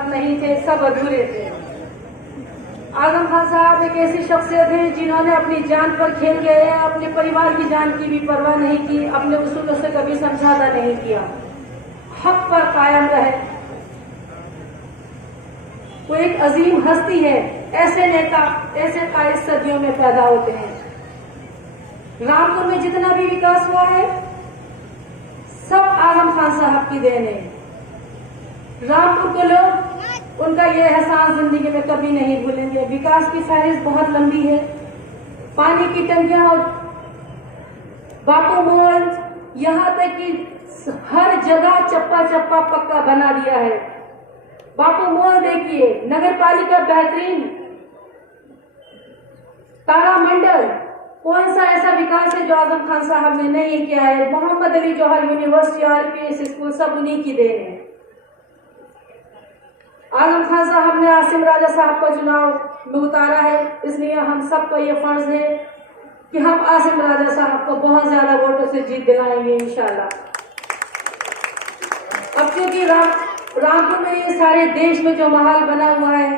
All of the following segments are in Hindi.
साथ नहीं थे, सब अधूरे थे। आजम खान साहब एक ऐसी शख्सियत है जिन्होंने अपनी जान पर खेल गए, अपने परिवार की जान की भी परवाह नहीं की, अपने उसूलों से कभी समझौता नहीं किया, हक पर कायम रहे। वो एक अजीम हस्ती है। ऐसे नेता, ऐसे कायद सदियों में पैदा होते हैं। रामपुर में जितना भी विकास हुआ है सब आजम खान साहब की देन है। रामपुर के लोग उनका ये एहसास जिंदगी में कभी नहीं भूलेंगे। विकास की फहरिस्त बहुत लंबी है। पानी की टंकियां और बापू मॉल, यहाँ तक कि हर जगह चप्पा चप्पा पक्का बना दिया है। बापू मॉल देखिए, नगर पालिका बेहतरीन, तारामंडल, कौन सा ऐसा विकास है जो आजम खान साहब ने नहीं किया है। मोहम्मद अली जौहर यूनिवर्सिटी, RPS स्कूल, सब उन्हीं की देन है। आजम खान साहब ने आसिम राजा साहब को चुनाव में उतारा है, इसलिए हम सबका ये फर्ज है कि हम आसिम राजा साहब को बहुत ज्यादा वोटों से जीत दिलाएंगे इंशाल्लाह। अब क्योंकि रामपुर में ये सारे देश में जो माहौल बना हुआ है,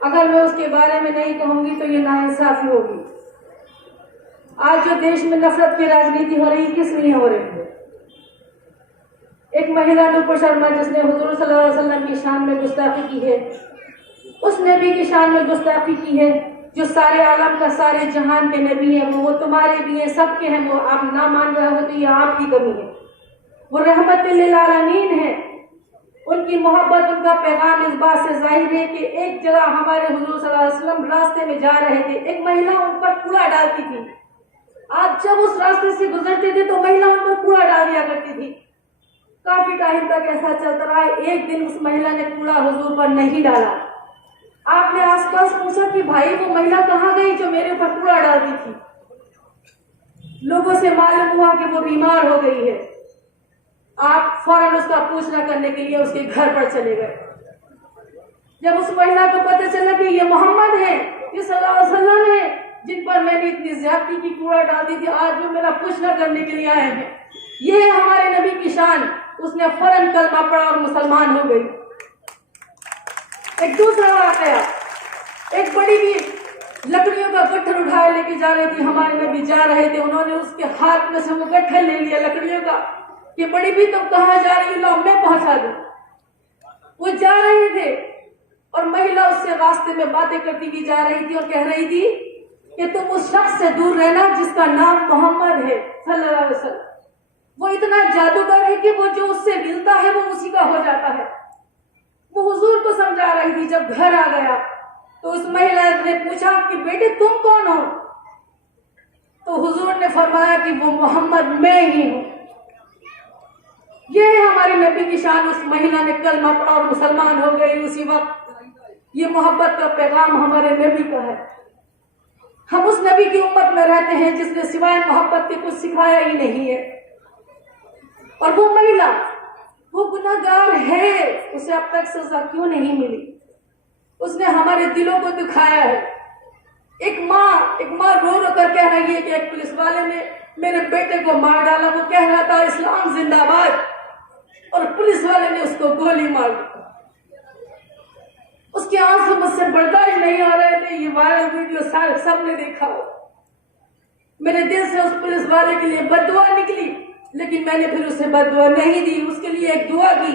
अगर मैं उसके बारे में नहीं कहूंगी तो ये नाइंसाफी होगी। आज जो देश में नफरत की राजनीति हो रही, किस लिए हो रही है? एक महिला नुपुर शर्मा जिसने हुजूर सल्लल्लाहु अलैहि वसल्लम की शान में गुस्ताखी की है, उस नबी की शान में गुस्ताखी की है जो सारे आलम का, सारे जहान के नबी है। वो तुम्हारे भी हैं, सबके हैं। वो आप ना मान रहे हो तो ये आपकी कमी है। वो रहमत लिल आलमीन है। उनकी मोहब्बत, उनका पैगाम इस बात से जाहिर है कि एक जगह हमारे हुजूर सल्लल्लाहु अलैहि वसल्लम रास्ते में जा रहे थे, एक महिला उन पर कूड़ा डालती थी। आप जब उस रास्ते से गुजरते थे तो महिला उन पर कूड़ा डाल दिया करती थी। काफी टाइम तक ऐसा चलता रहा। एक दिन उस महिला ने कूड़ा हुजूर पर नहीं डाला। आपने आसपास पूछा कि भाई वो महिला कहाँ गई जो मेरे ऊपर कूड़ा डालती थी? लोगों से मालूम हुआ कि वो बीमार हो गई है। आप फौरन उसका पूछना करने के लिए उसके घर पर चले गए। जब उस महिला को पता चला कि ये मोहम्मद है, ये सल्लल्लाहु अलैहि वसल्लम है जिन पर मैंने इतनी ज्यादती की, कूड़ा डाल दी थी, आज वो मेरा पूछना करने के लिए आए हैं, ये है हमारे नबी की शान, उसने फौरन कलमा पढ़ा और मुसलमान हो गई। एक दूसरा वाकया, एक बड़ी भी लकड़ियों का गट्ठर उठाए लेके जा रही थी, हमारे नबी जा रहे थे, उन्होंने उसके हाथ में से वो गट्ठर ले लिया लकड़ियों का कि बड़ी भी तुम कहाँ जा रही हो, मैं पहुंचा दूं। वो जा रहे थे और महिला उससे रास्ते में बातें करती हुई जा रही थी और कह रही थी कि तुम उस शख्स से दूर रहना जिसका नाम मोहम्मद है सल्लल्लाहु अलैहि वसल्लम। वो इतना जादूगर है कि वो जो उससे मिलता है वो उसी का हो जाता है। वो हुजूर को समझा रही थी। जब घर आ गया तो उस महिला ने पूछा कि बेटे तुम कौन हो? तो हुजूर ने फरमाया कि वो मोहम्मद मैं ही हूं। ये है हमारी नबी की शान। उस महिला ने कलमा पढ़ा और मुसलमान हो गई उसी वक्त। ये मोहब्बत का पैगाम हमारे नबी का है। हम उस नबी की उम्मत में रहते हैं जिसने सिवाय मोहब्बत के कुछ सिखाया ही नहीं है। और वो महिला, वो गुनाहगार है, उसे अब तक सजा क्यों नहीं मिली? उसने हमारे दिलों को दुखाया है। एक माँ रो रो कर कह रही है कि एक पुलिस वाले ने मेरे बेटे को मार डाला। वो कह रहा था इस्लाम जिंदाबाद, और पुलिस वाले ने उसको गोली मार दी। उसके आंसू मुझसे बर्दाश्त नहीं हो रहे थे। ये वायरल वीडियो सारे सबने देखा हो। मेरे दिल से उस पुलिस वाले के लिए बददुआ निकली, लेकिन मैंने फिर उसे बददुआ नहीं दी। उसके लिए एक दुआ की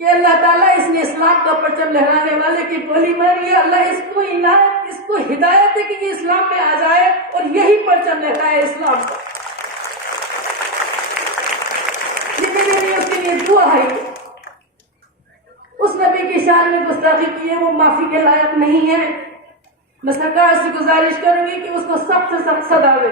कि अल्लाह ताला, इसने इस्लाम का परचम लहराने वाले की गोली मारी है, अल्लाह इसको इनायत, इसको हिदायत है कि ये इस्लाम में आ जाए और यही परचम लहराए इस्लाम का। ये मेरे लिए उसके लिए दुआ है। उस नबी की शान में गुस्ताखी की है, वो माफी के लायक नहीं है। मैं सरकार से गुजारिश करूंगी कि उसको सख्त से सख्त सजा दे।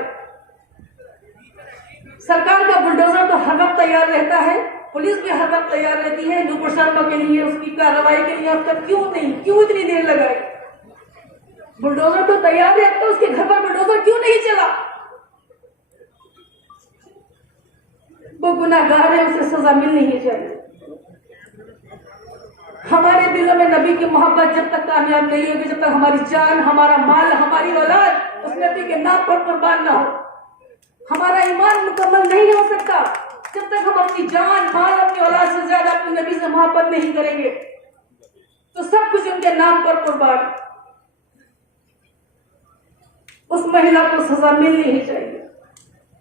सरकार का बुलडोजर तो हर वक्त तैयार रहता है, पुलिस भी हर वक्त तैयार रहती है। नुपुर शर्मा के लिए, उसकी कार्रवाई के लिए अब तक क्यों इतनी देर लगाई? बुलडोजर तो तैयार है, अब तो उसके घर पर बुलडोजर क्यों नहीं चला? वो गुनाहगार है, उसे सजा मिलनी ही चाहिए। हमारे दिलों में नबी की मोहब्बत जब तक कामयाब नहीं होगी, जब तक हमारी जान, हमारा माल, हमारी औलाद उस नबी के नाम पर कुर्बान ना हो, हमारा ईमान मुकम्मल नहीं हो सकता। जब तक हम अपनी जान, माल, अपनी औलाद से ज्यादा अपने नबी से मोहब्बत नहीं करेंगे। तो सब कुछ उनके नाम पर कुर्बान। उस महिला को सजा मिलनी ही चाहिए।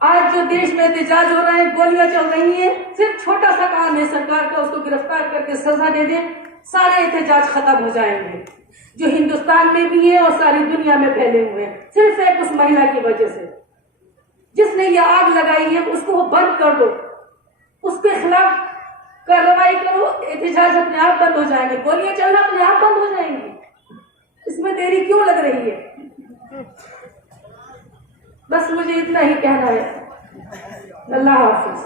आज जो देश में एहतजाज हो रहे हैं, गोलियां चल रही हैं, सिर्फ छोटा सा काम है सरकार का, उसको गिरफ्तार करके सजा दे दे, सारे एहतजाज खत्म हो जाएंगे जो हिंदुस्तान में भी है और सारी दुनिया में फैले हुए हैं। सिर्फ एक उस महिला की वजह से, जिसने ये आग लगाई है, उसको वो बंद कर दो, उसके खिलाफ कार्रवाई करो, एहतजाज अपने आप बंद हो जाएंगे, गोलियां चलना अपने आप बंद हो जाएंगी। इसमें देरी क्यों लग रही है? बस मुझे इतना ही कहना है। अल्लाह हाफिज।